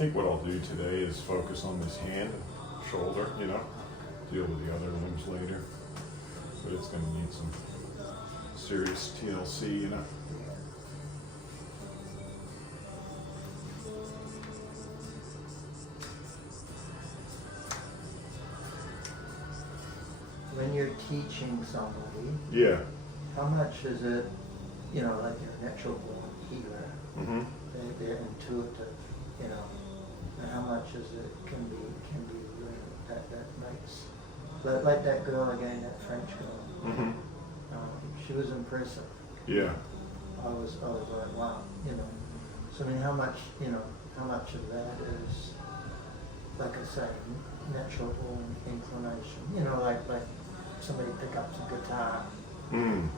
think what I'll do today is focus on this hand, shoulder, you know, deal with the other limbs later. But it's going to need some serious TLC, you know. When you're teaching somebody, Yeah. how much is it, you know, like you're a natural born healer, Mm-hmm. they're intuitive, you know, and how much is it can be learned that makes, like that girl again, that French girl, Mm-hmm. she was impressive. Yeah. I was like, wow, you know. So I mean, how much of that is, like I say, natural born inclination, you know, like somebody pick up some guitar. Mm.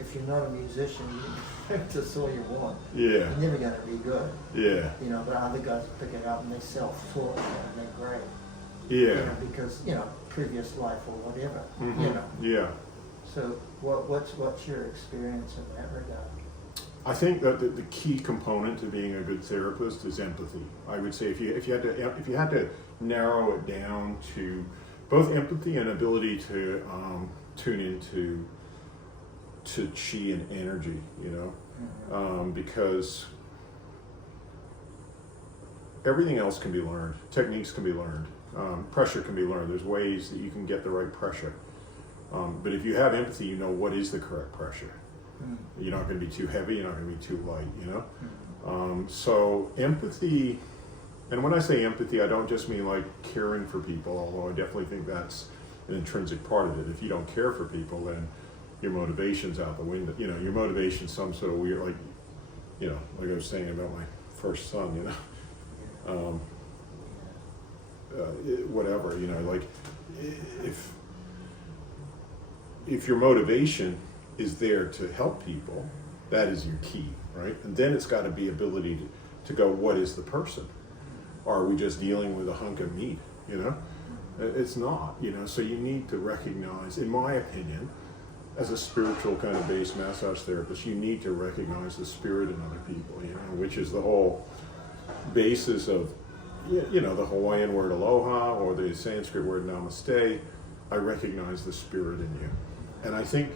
If you're not a musician, you that's all you want. Yeah. You're never going to be good. Yeah. You know, but other guys pick it up and they self-taught and they're great. Yeah. You know, because, you know, previous life or whatever. Mm-hmm. You know. Yeah. So what's your experience in that regard? I think that the key component to being a good therapist is empathy. I would say if you had to narrow it down to both empathy and ability to tune into chi and energy, you know, Mm-hmm. because everything else can be learned. Techniques can be learned. Pressure can be learned. There's ways that you can get the right pressure. But if you have empathy, you know what is the correct pressure. Mm-hmm. You're not going to be too heavy, you're not going to be too light, you know? Mm-hmm. So empathy, and when I say empathy, I don't just mean like caring for people, although I definitely think that's an intrinsic part of it. If you don't care for people, then your motivation's out the window. You know, your motivation's some sort of weird, like, you know, like I was saying about my first son, you know? Whatever, you know, like if your motivation is there to help people, that is your key, right? And then it's got to be ability to go, what is the person? Or are we just dealing with a hunk of meat, you know? It's not, you know, so you need to recognize, in my opinion, as a spiritual kind of based massage therapist, you need to recognize the spirit in other people, you know, which is the whole basis of, you know, the Hawaiian word aloha or the Sanskrit word namaste. I recognize the spirit in you. And I think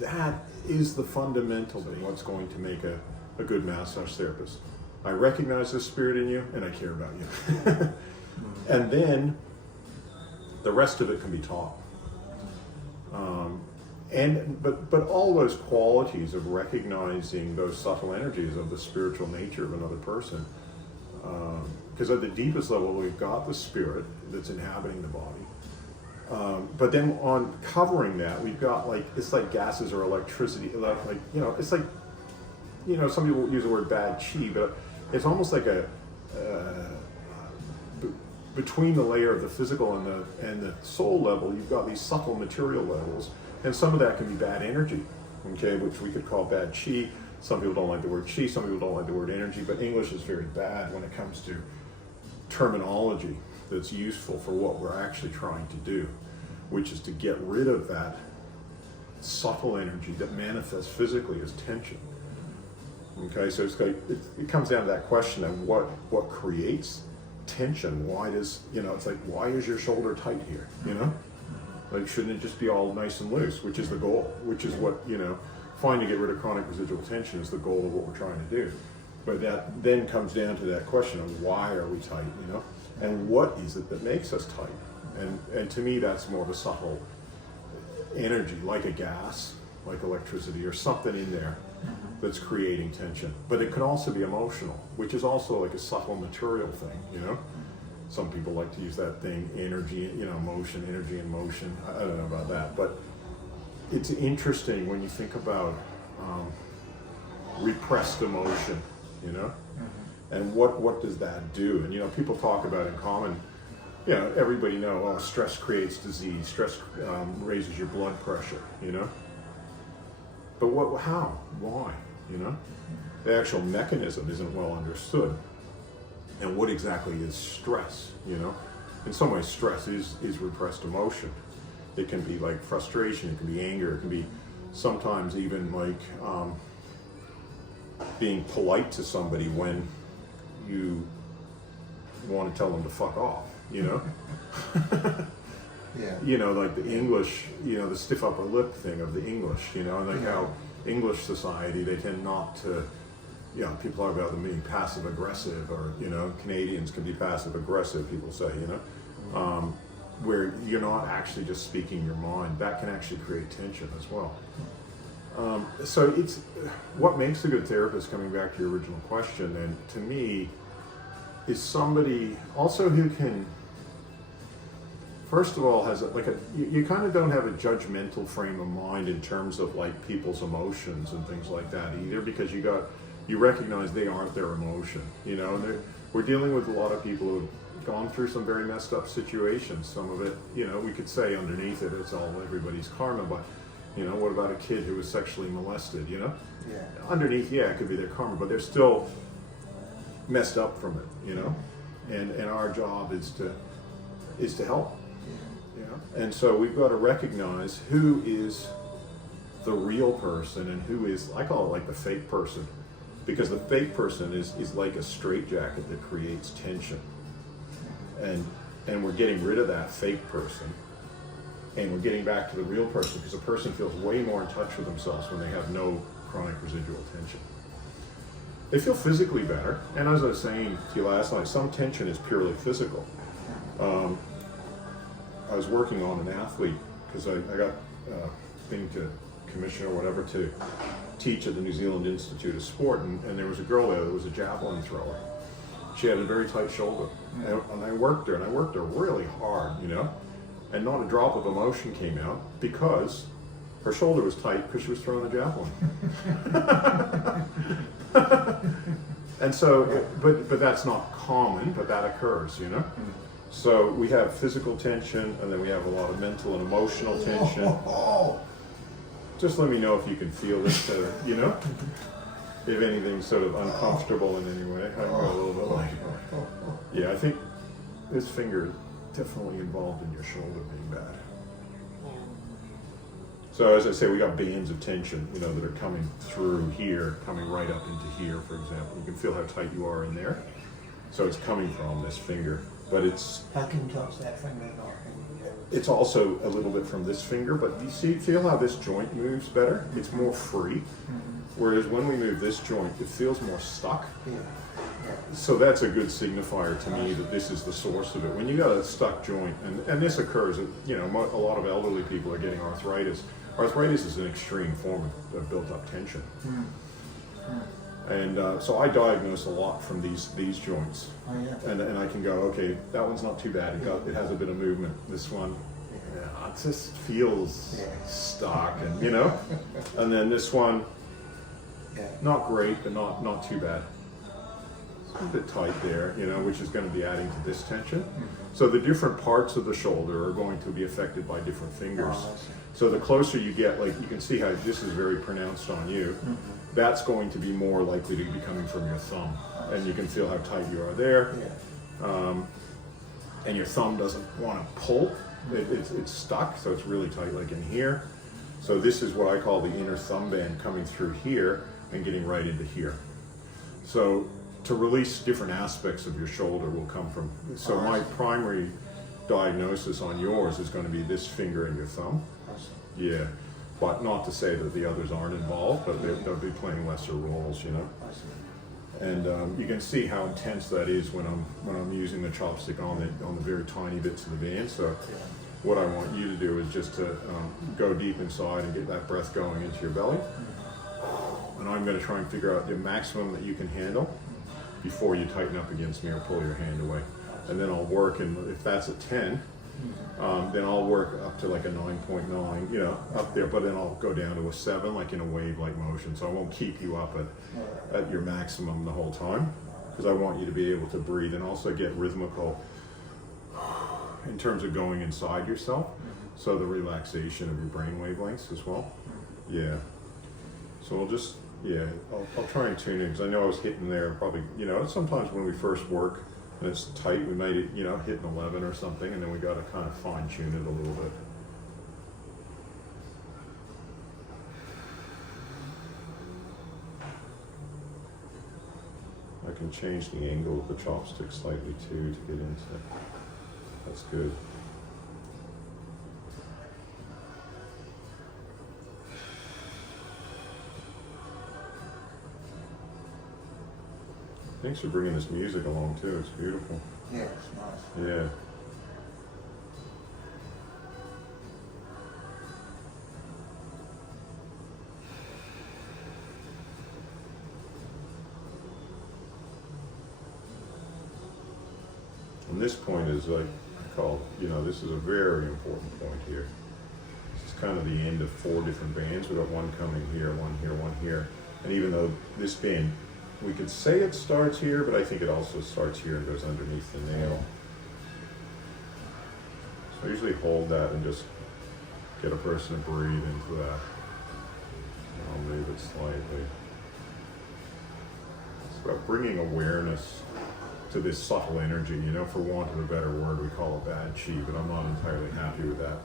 that is the fundamental thing, what's going to make a good massage therapist. I recognize the spirit in you and I care about you. And then the rest of it can be taught. But all those qualities of recognizing those subtle energies of the spiritual nature of another person, because at the deepest level we've got the spirit that's inhabiting the body. But then on covering that, we've got it's like gases or electricity, like you know, it's like, you know, some people use the word bad chi, but it's almost like between the layer of the physical and the soul level, you've got these subtle material levels, and some of that can be bad energy, okay, which we could call bad chi. Some people don't like the word chi, some people don't like the word energy, but English is very bad when it comes to terminology that's useful for what we're actually trying to do, which is to get rid of that subtle energy that manifests physically as tension. Okay, so it's like it comes down to that question of what creates tension. Why does, you know, it's like, why is your shoulder tight here, you know? Like, shouldn't it just be all nice and loose, which is the goal, which is what, you know, trying to get rid of chronic residual tension is the goal of what we're trying to do. But that then comes down to that question of why are we tight, you know? And what is it that makes us tight? And to me, that's more of a subtle energy, like a gas, like electricity, or something in there that's creating tension. But it can also be emotional, which is also like a subtle material thing, you know? Some people like to use that thing, energy, you know, motion, energy and motion. I don't know about that, but it's interesting when you think about repressed emotion, you know? And what does that do? And, you know, people talk about in common, you know, everybody know, oh, stress creates disease, stress raises your blood pressure, you know? But how, why, you know? The actual mechanism isn't well understood. And what exactly is stress, you know? In some ways, stress is repressed emotion. It can be like frustration, it can be anger, it can be sometimes even like being polite to somebody when you want to tell them to fuck off, you know? Yeah. You know, like the English, you know, the stiff upper lip thing of the English, you know, and like how English society, they tend not to, you know, people talk about them being passive aggressive, or, you know, Canadians can be passive aggressive, people say, you know, where you're not actually just speaking your mind. That can actually create tension as well. So it's what makes a good therapist, coming back to your original question, and to me, is somebody also who can, first of all, has you kind of don't have a judgmental frame of mind in terms of like people's emotions and things like that either, because you recognize they aren't their emotion, you know, and we're dealing with a lot of people who have gone through some very messed up situations. Some of it, you know, we could say underneath it, it's all everybody's karma, but you know, what about a kid who was sexually molested, you know? Yeah. Underneath, yeah, it could be their karma, but they're still messed up from it, you know? And our job is to help. You know? And so we've got to recognize who is the real person and who is, I call it like the fake person. Because the fake person is like a straitjacket that creates tension. And we're getting rid of that fake person. And we're getting back to the real person, because a person feels way more in touch with themselves when they have no chronic residual tension. They feel physically better, and as I was saying to you last night, some tension is purely physical. I was working on an athlete, because I got thing to commission or whatever to teach at the New Zealand Institute of Sport, and there was a girl there that was a javelin thrower. She had a very tight shoulder, and I worked her, really hard, you know? And not a drop of emotion came out, because her shoulder was tight because she was throwing a javelin. And so, but that's not common, but that occurs, you know? So we have physical tension, and then we have a lot of mental and emotional tension. Just let me know if you can feel this, you know? If anything's sort of uncomfortable in any way. I can go a little bit like, yeah, I think this finger definitely involved in your shoulder being bad. So as I say, we got bands of tension, you know, that are coming through here, coming right up into here, for example. You can feel how tight you are in there. So it's coming from this finger, but it's... How can you tell it's that finger not? It's also a little bit from this finger, but you feel how this joint moves better? It's more free. Whereas when we move this joint, it feels more stuck. So that's a good signifier to me that this is the source of it. When you got a stuck joint, and this occurs, you know, a lot of elderly people are getting arthritis. Arthritis is an extreme form of built-up tension. And so I diagnose a lot from these joints. And I can go, okay, that one's not too bad. It has a bit of movement. This one, it just feels stuck, and you know. And then this one, not great, but not too bad. It's a bit tight there, you know, which is going to be adding to this tension. So the different parts of the shoulder are going to be affected by different fingers. So the closer you get, like you can see how this is very pronounced on you, that's going to be more likely to be coming from your thumb. And you can feel how tight you are there. And your thumb doesn't want to pull. It's stuck, so it's really tight like in here. So this is what I call the inner thumb band coming through here and getting right into here. So to release different aspects of your shoulder will come from, so my primary diagnosis on yours is going to be this finger and your thumb. Yeah, but not to say that the others aren't involved, but they'll be playing lesser roles, you know. And you can see how intense that is when I'm using the chopstick on the very tiny bits of the band. So what I want you to do is just to go deep inside and get that breath going into your belly. And I'm going to try and figure out the maximum that you can handle before you tighten up against me or pull your hand away. And then I'll work, and if that's a 10, then I'll work up to like a 9.9, you know, up there, but then I'll go down to a 7, like in a wave-like motion. So I won't keep you up at your maximum the whole time, because I want you to be able to breathe and also get rhythmical in terms of going inside yourself. So the relaxation of your brain wavelengths as well. Yeah. So we'll just, I'll try and tune it, because I know I was hitting there probably, you know, sometimes when we first work and it's tight, we might, you know, hit an 11 or something, and then we got to kind of fine tune it a little bit. I can change the angle of the chopstick slightly too to get into it. That's good. Thanks for bringing this music along too. It's beautiful. Yeah, it's nice. Yeah. And this point is like I call, this is a very important point here. This is kind of the end of 4 different bands. We've got one coming here, one here, one here. And even though this band, we could say it starts here, but I think it also starts here and goes underneath the nail. So I usually hold that and just get a person to breathe into that. I'll move it slightly. It's about bringing awareness to this subtle energy, for want of a better word, we call it bad chi, but I'm not entirely happy with that.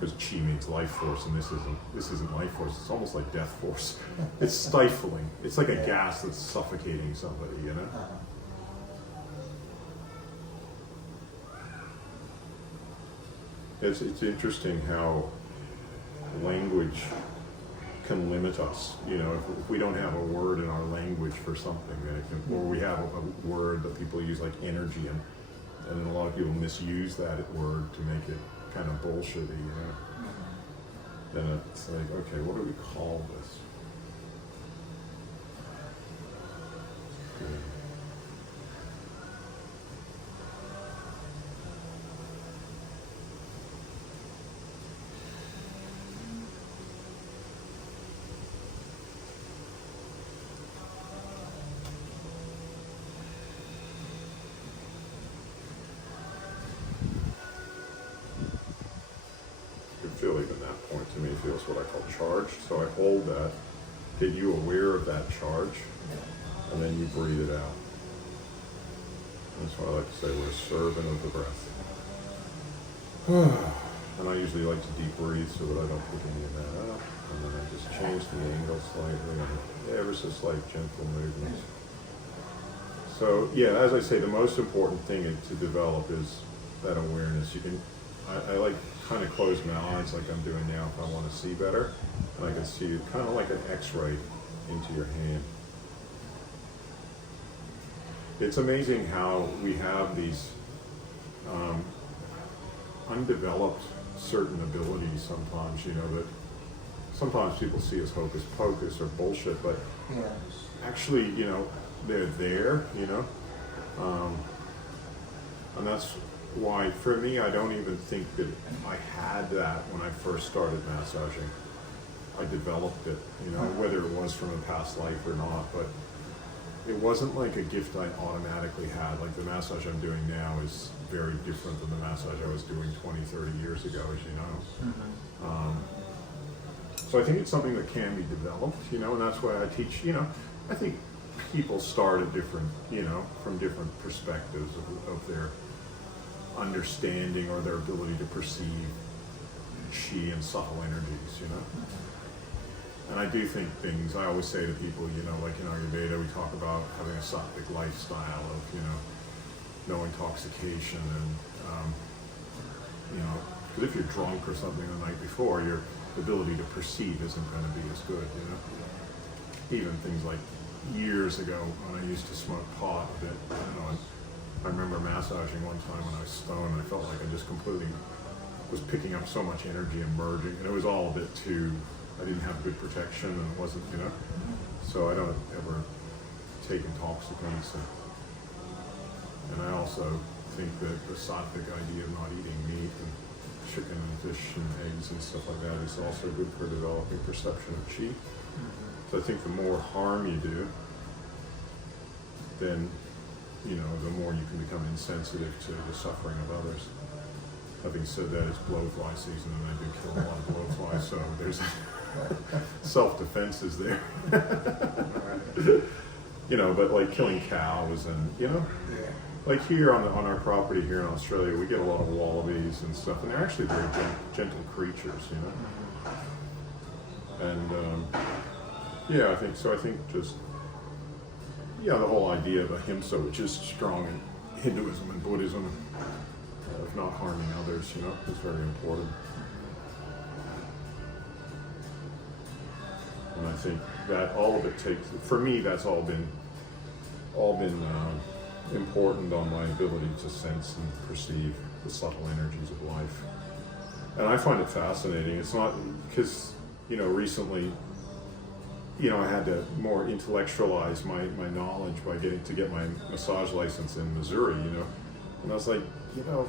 Because chi means life force, and this isn't life force. It's almost like death force. It's stifling. It's like a gas that's suffocating somebody, It's interesting how language can limit us. If we don't have a word in our language for something, then it can, or we have a word that people use like energy, and then a lot of people misuse that word to make it kind of bullshitty, Then it's like, okay, what do we call this? Good. Feel even that point to me feels what I call charged. So I hold that, get you aware of that charge, and then you breathe it out. That's why I like to say we're a servant of the breath. And I usually like to deep breathe so that I don't pick any of that up. And then I just change the angle slightly, and ever so slight gentle movements. So yeah, as I say, the most important thing to develop is that awareness. I like kind of close my eyes like I'm doing now if I want to see better. And I can see it kind of like an x-ray into your hand. It's amazing how we have these undeveloped certain abilities sometimes, that sometimes people see as hocus pocus or bullshit, but actually, they're there, and that's why, for me, I don't even think that I had that when I first started massaging. I developed it, whether it was from a past life or not, but it wasn't like a gift I automatically had. Like the massage I'm doing now is very different than the massage I was doing 20, 30 years ago, as you know. So I think it's something that can be developed, and that's why I teach, I think people start at different, from different perspectives of their understanding or their ability to perceive chi and subtle energies, And I do think I always say to people, like in Ayurveda, we talk about having a sattvic lifestyle of, no intoxication and, because if you're drunk or something the night before, your ability to perceive isn't going to be as good, Even things like years ago when I used to smoke pot a bit, I remember massaging one time when I was stoned, and I felt like I just completely was picking up so much energy and merging, and it was all a bit too, I didn't have good protection, and it wasn't, so I don't ever take intoxicants, and I also think that the sattvic idea of not eating meat and chicken and fish and eggs and stuff like that is also good for developing perception of chi. So I think the more harm you do, then the more you can become insensitive to the suffering of others. Having said that, it's blowfly season, and I do kill a lot of blowflies, so there's self-defense is there. But like killing cows and, like here on our property here in Australia, we get a lot of wallabies and stuff, and they're actually very gentle creatures, And I think just, you know, the whole idea of ahimsa, which is strong in Hinduism and Buddhism, of not harming others, you know, is very important. And I think that all of it takes, for me, that's all been important on my ability to sense and perceive the subtle energies of life. And I find it fascinating. It's not because, you know, recently, you know, I had to more intellectualize my knowledge by getting my massage license in Missouri, you know. And I was like, you know,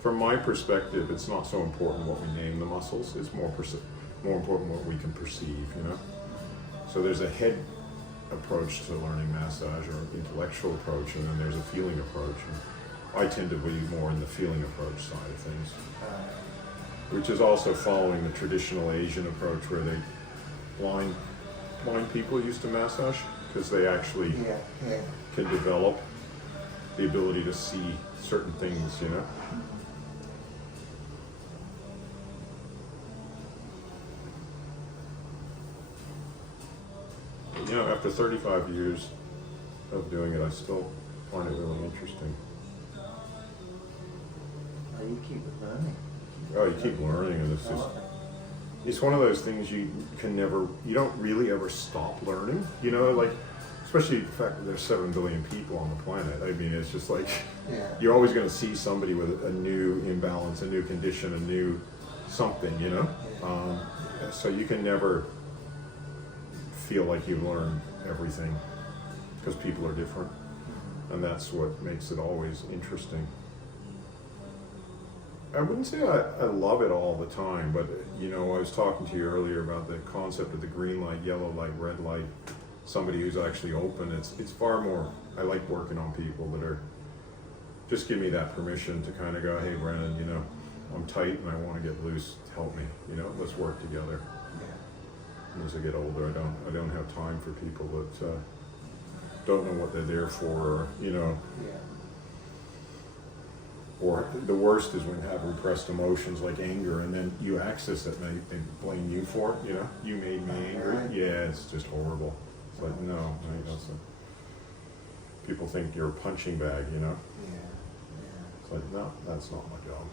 from my perspective, it's not so important what we name the muscles. It's more important what we can perceive, you know. So there's a head approach to learning massage, or intellectual approach, and then there's a feeling approach. And I tend to be more in the feeling approach side of things, which is also following the traditional Asian approach where they blind people used to massage because they actually can develop the ability to see certain things, you know. You know, after 35 years of doing it, I still find it really interesting. Oh, you keep learning. Oh, you keep learning, and it's one of those things you don't really ever stop learning, you know, like, especially the fact that there's 7 billion people on the planet. I mean, it's just like, you're always going to see somebody with a new imbalance, a new condition, a new something, you know. So you can never feel like you've learned everything, because people are different, and that's what makes it always interesting. I wouldn't say I love it all the time, but, you know, I was talking to you earlier about the concept of the green light, yellow light, red light, somebody who's actually open. It's far more, I like working on people that are, just give me that permission to kind of go, hey Brennan, you know, I'm tight and I want to get loose, help me, you know, let's work together. As I get older, I don't have time for people that don't know what they're there for, or, you know. Or the worst is when you have repressed emotions like anger, and then you access it and they blame you for it, you know. You made me angry. Yeah, it's just horrible. It's like, no, you know, so people think you're a punching bag, you know. It's like, no, that's not my job.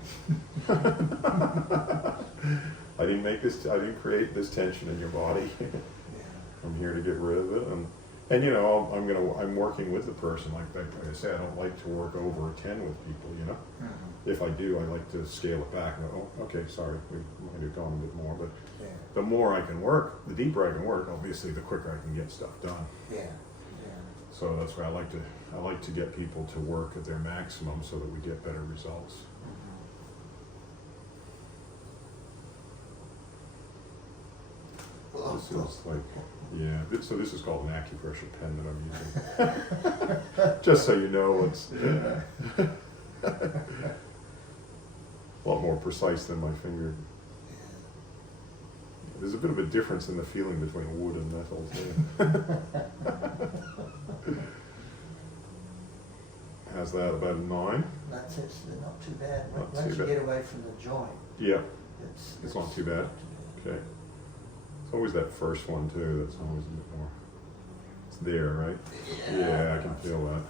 I didn't create this tension in your body. I'm here to get rid of it, and you know, I'm working with the person. Like I say, I don't like to work over a 10 with people, you know. If I do, I like to scale it back and go, oh, okay, sorry, we might have gone a bit more, but the more I can work, the deeper I can work, obviously, the quicker I can get stuff done. So that's why I like to get people to work at their maximum so that we get better results. This is like, so this is called an acupressure pen that I'm using. Just so you know, it's a lot more precise than my finger. There's a bit of a difference in the feeling between wood and metals. How's that, about a 9? That's it, not too bad. Not Once too you bad. get away from the joint, It's not too bad. Okay. It's always that first one too, that's always a bit more. It's there, right? Yeah, I can feel that.